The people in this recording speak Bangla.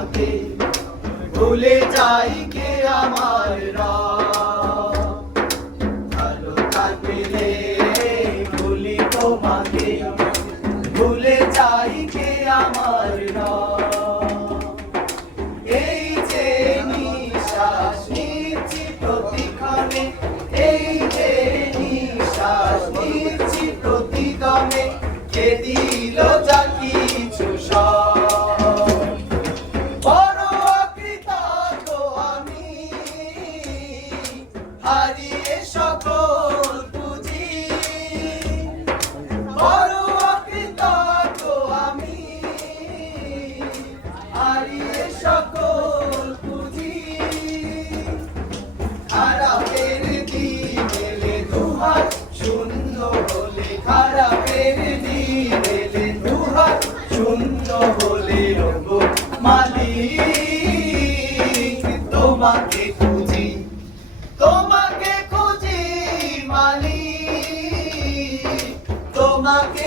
তোমাকে ভুলে যাই কে আমার ভালো থাকলে ভুলি তোমাকে ভুলে যাই কে আমার এই যে নিঃশ্বাস নিচ্ছি প্রতিক্ষণে এই যে নিঃশ্বাস নিচ্ছি প্রতিক্ষণে কে দিল যা কিছু বড় অকৃতজ্ঞ আমি হারিয়ে সকল পুঁজি বড় অকৃতজ্ঞ আমি হারিয়ে সকল পুঁজি খারাপের দিন এলে দুহাত শূন্য হলে খারাপের দিন এলে দুহাত শূন্য হলে ওগো মালিক তোমাকে খুঁজি মালিক তোমাকে